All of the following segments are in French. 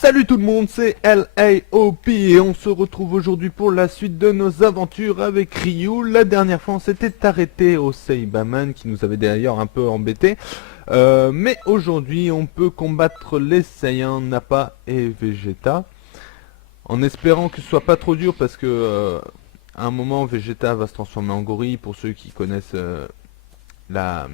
Salut tout le monde, c'est LAOP et on se retrouve aujourd'hui pour la suite de nos aventures avec Ryu. La dernière fois on s'était arrêté au Saibaman qui nous avait d'ailleurs un peu embêté. Mais aujourd'hui on peut combattre les Saiyans Nappa et Vegeta. En espérant que ce soit pas trop dur parce que à un moment Vegeta va se transformer en gorille pour ceux qui connaissent la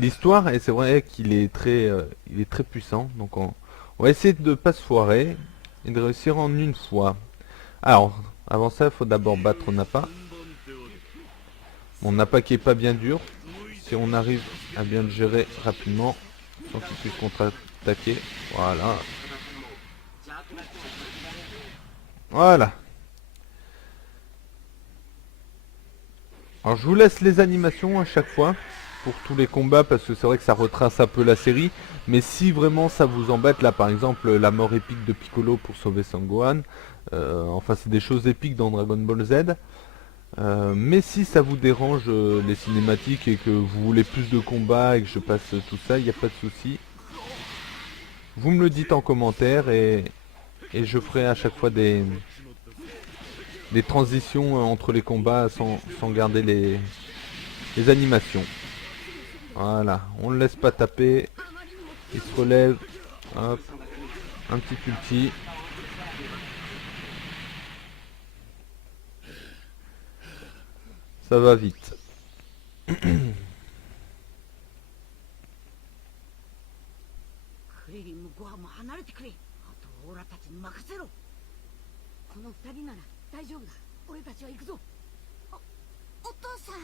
l'histoire, et c'est vrai qu'il est il est très puissant, donc on va essayer de pas se foirer et de réussir en une fois. Alors, avant ça, il faut d'abord battre Nappa. Bon, Nappa qui est pas bien dur. Si on arrive à bien le gérer rapidement, sans qu'il puisse contre-attaquer. Voilà. Voilà. Alors je vous laisse les animations à chaque fois pour tous les combats parce que c'est vrai que ça retrace un peu la série. Mais si vraiment ça vous embête, là par exemple la mort épique de Piccolo pour sauver Sangohan, enfin c'est des choses épiques dans Dragon Ball Z. Mais si ça vous dérange les cinématiques et que vous voulez plus de combats et que je passe tout ça, il n'y a pas de souci. Vous me le dites en commentaire et je ferai à chaque fois des transitions entre les combats sans garder les animations. Voilà, on le laisse pas taper. Il se relève. Hop. Un petit ulti. Ça va vite. クリリンもゴハも離れてくれ。あとオーラたちに任せろ。この二人なら大丈夫だ。俺たちは行くぞ。お父さん。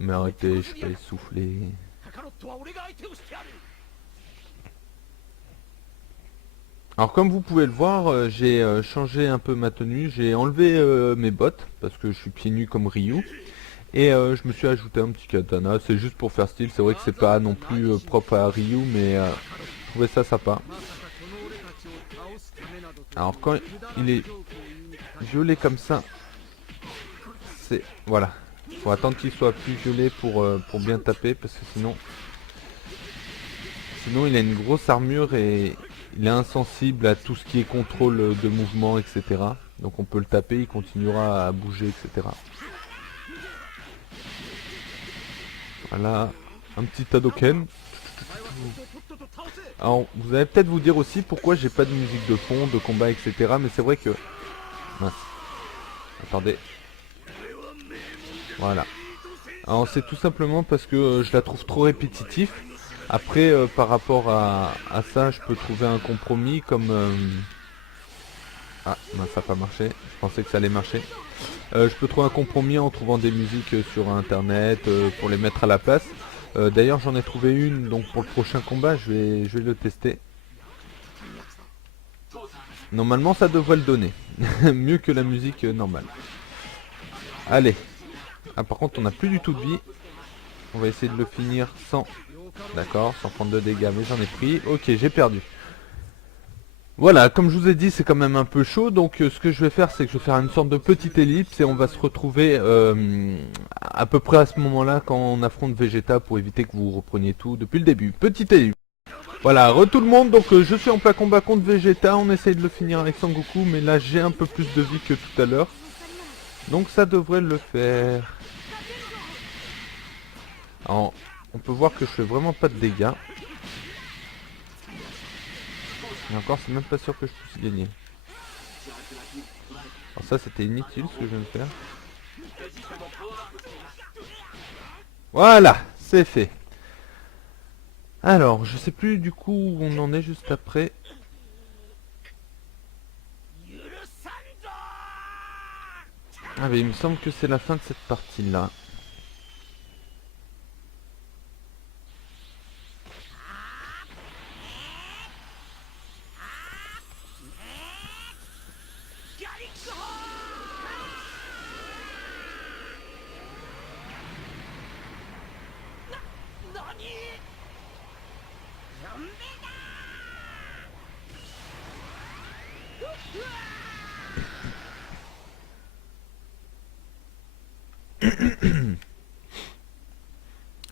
Mais arrêtez, je peux essouffler. Alors comme vous pouvez le voir, j'ai changé un peu ma tenue, j'ai enlevé mes bottes parce que je suis pieds nus comme Ryu et je me suis ajouté un petit katana, c'est juste pour faire style, c'est vrai que c'est pas non plus propre à Ryu mais je trouvais ça sympa. Alors quand il est violet comme ça, c'est voilà, faut attendre qu'il soit plus violet pour bien taper parce que sinon il a une grosse armure et il est insensible à tout ce qui est contrôle de mouvement, etc. Donc on peut le taper, il continuera à bouger, etc. Voilà, un petit Hadoken. Alors vous allez peut-être vous dire aussi pourquoi j'ai pas de musique de fond, de combat, etc. Mais c'est vrai que... Mince. Attendez. Voilà. Alors c'est tout simplement parce que je la trouve trop répétitive. Après, par rapport à ça, je peux trouver un compromis comme... Ah, non, ça n'a pas marché. Je pensais que ça allait marcher. Je peux trouver un compromis en trouvant des musiques sur internet pour les mettre à la place. D'ailleurs, j'en ai trouvé une, donc pour le prochain combat, je vais le tester. Normalement, ça devrait le donner. Mieux que la musique normale. Allez. Ah, par contre, on n'a plus du tout de vie. On va essayer de le finir sans... D'accord, sans prendre de dégâts, mais j'en ai pris. Ok, j'ai perdu. Voilà, comme je vous ai dit, c'est quand même un peu chaud, donc ce que je vais faire, c'est que je vais faire une sorte de petite ellipse et on va se retrouver à peu près à ce moment-là quand on affronte Vegeta pour éviter que vous repreniez tout depuis le début. Petite ellipse. Voilà, tout le monde, donc je suis en plein combat contre Vegeta, on essaye de le finir avec Sangoku, mais là j'ai un peu plus de vie que tout à l'heure. Donc ça devrait le faire. Alors, on peut voir que je fais vraiment pas de dégâts. Et encore, c'est même pas sûr que je puisse gagner. Alors ça, c'était inutile ce que je viens de faire. Voilà, c'est fait. Alors, je sais plus du coup où on en est juste après. Ah mais il me semble que c'est la fin de cette partie-là.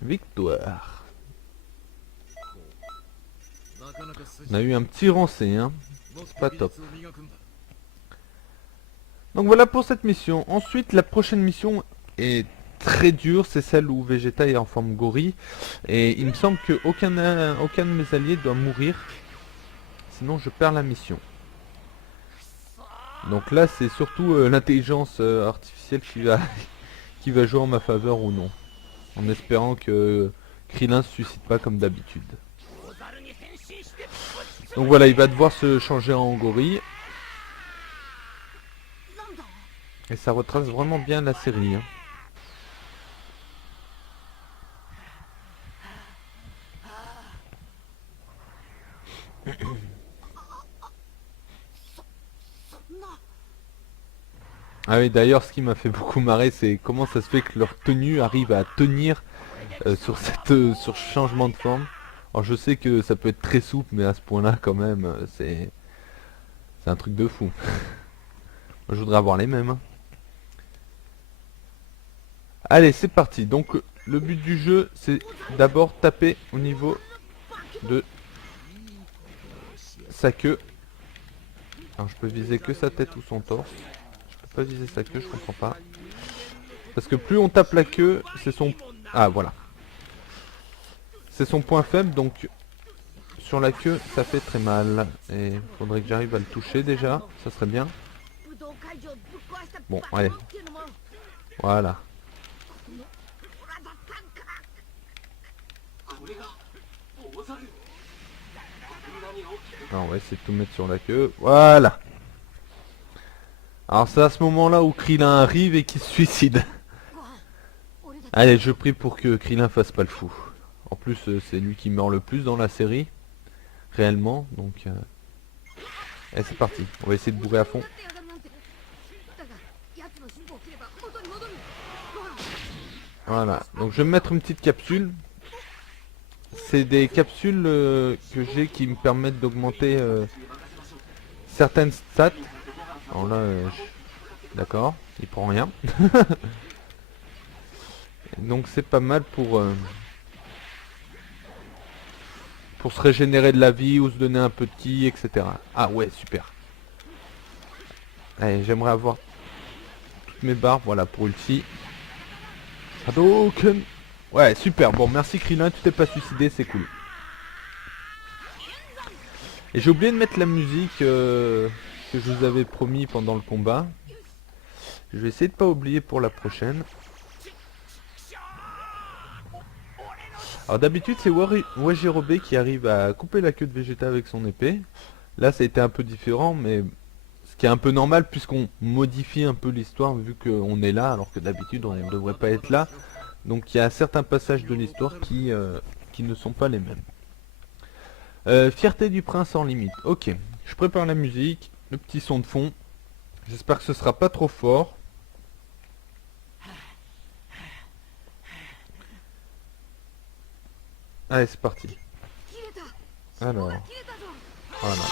Victoire. On a eu un petit rancé, hein. C'est pas top. Donc voilà pour cette mission. Ensuite, la prochaine mission est très dure. C'est celle où Vegeta est en forme gorille. Et il me semble qu'aucun aucun de mes alliés doit mourir. Sinon, je perds la mission. Donc là, c'est surtout l'intelligence artificielle qui va jouer en ma faveur ou non. En espérant que Krillin se suicide pas comme d'habitude. Donc voilà, il va devoir se changer en gorille. Et ça retrace vraiment bien la série. Hein. Ah oui, d'ailleurs, ce qui m'a fait beaucoup marrer, c'est comment ça se fait que leur tenue arrive à tenir sur sur ce changement de forme. Alors je sais que ça peut être très souple, mais à ce point-là, quand même, c'est un truc de fou. Moi, je voudrais avoir les mêmes. Hein. Allez, c'est parti. Donc, le but du jeu, c'est d'abord taper au niveau de sa queue. Alors, je peux viser que sa tête ou son torse. Je peux pas viser sa queue, je comprends pas. Parce que plus on tape la queue, c'est son... Ah, voilà. C'est son point faible, donc sur la queue, ça fait très mal. Et il faudrait que j'arrive à le toucher déjà, ça serait bien. Bon, allez. Voilà. Alors, on va essayer de tout mettre sur la queue. Voilà. Alors c'est à ce moment-là où Krillin arrive et qu'il se suicide. Allez, je prie pour que Krillin fasse pas le fou. En plus, c'est lui qui meurt le plus dans la série. Réellement, donc... Allez, c'est parti. On va essayer de bourrer à fond. Voilà. Donc je vais me mettre une petite capsule. C'est des capsules que j'ai qui me permettent d'augmenter certaines stats. Alors là, d'accord, il prend rien. Donc c'est pas mal pour se régénérer de la vie ou se donner un petit, etc. Ah ouais, super. Allez, j'aimerais avoir toutes mes barres, voilà, pour ulti. Hadouken. Ouais, super, bon, merci Krillin, tu t'es pas suicidé, c'est cool. Et j'ai oublié de mettre la musique que je vous avais promis pendant le combat. Je vais essayer de pas oublier pour la prochaine. Alors d'habitude c'est Wajirobe qui arrive à couper la queue de Vegeta avec son épée. Là ça a été un peu différent, mais ce qui est un peu normal puisqu'on modifie un peu l'histoire vu qu'on est là alors que d'habitude on ne devrait pas être là. Donc il y a certains passages de l'histoire qui ne sont pas les mêmes. Fierté du prince en limite. Ok, je prépare la musique, le petit son de fond. J'espère que ce sera pas trop fort. Allez, c'est parti. Alors, voilà.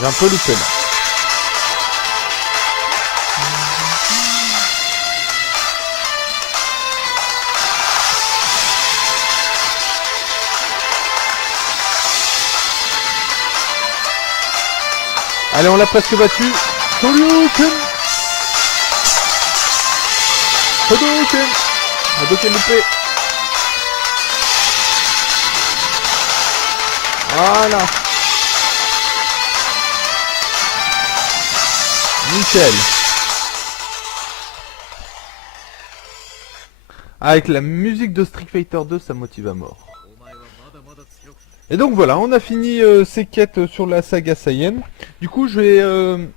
J'ai un peu loupé là. Allez, on l'a presque battu. Hadouken. Hadouken. Hadouken loupé. Voilà. Nickel. Avec la musique de Street Fighter 2, ça motive à mort. Et donc voilà, on a fini ces quêtes sur la saga Saiyan. Du coup, je vais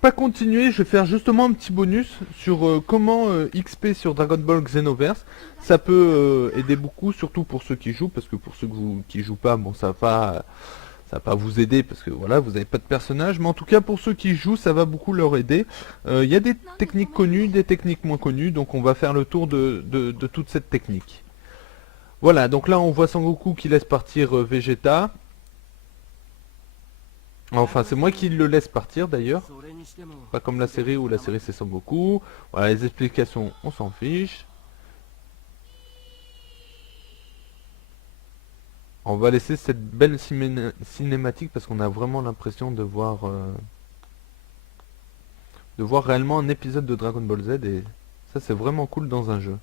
pas continuer, je vais faire justement un petit bonus sur comment XP sur Dragon Ball Xenoverse. Ça peut aider beaucoup, surtout pour ceux qui jouent, parce que pour ceux qui jouent pas, bon ça va pas vous aider parce que voilà, vous n'avez pas de personnage, mais en tout cas pour ceux qui jouent, ça va beaucoup leur aider. Il y a des techniques connues, des techniques moins connues, donc on va faire le tour de toute cette technique. Voilà, donc là on voit Sangoku qui laisse partir Vegeta. Enfin, c'est moi qui le laisse partir d'ailleurs. Pas comme la série où la série c'est Sangoku. Voilà, les explications, on s'en fiche. On va laisser cette belle cinématique parce qu'on a vraiment l'impression de voir réellement un épisode de Dragon Ball Z et ça c'est vraiment cool dans un jeu.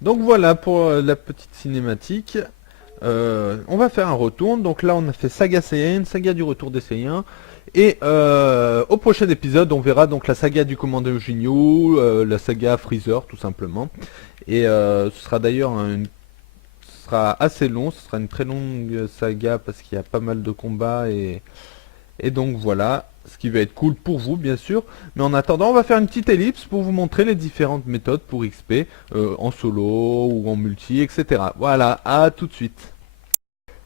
Donc voilà pour la petite cinématique. On va faire un retour. Donc là on a fait Saga Saiyan, Saga du retour des Saiyans. Et au prochain épisode on verra donc la saga du commandant Ginyu, la saga Freezer tout simplement. Et ce sera d'ailleurs ce sera assez long, ce sera une très longue saga parce qu'il y a pas mal de combats et donc voilà, ce qui va être cool pour vous bien sûr. Mais en attendant on va faire une petite ellipse pour vous montrer les différentes méthodes pour XP, en solo ou en multi, etc. Voilà, à tout de suite.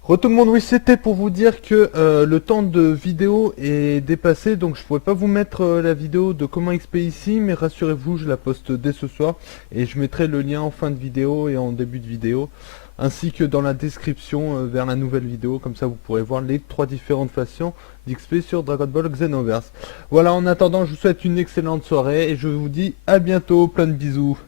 Tout le monde, oui c'était pour vous dire que le temps de vidéo est dépassé, donc je pourrais pas vous mettre la vidéo de comment XP ici, mais rassurez-vous je la poste dès ce soir et je mettrai le lien en fin de vidéo et en début de vidéo, ainsi que dans la description vers la nouvelle vidéo, comme ça vous pourrez voir les 3 différentes façons d'XP sur Dragon Ball Xenoverse. Voilà, en attendant je vous souhaite une excellente soirée et je vous dis à bientôt, plein de bisous.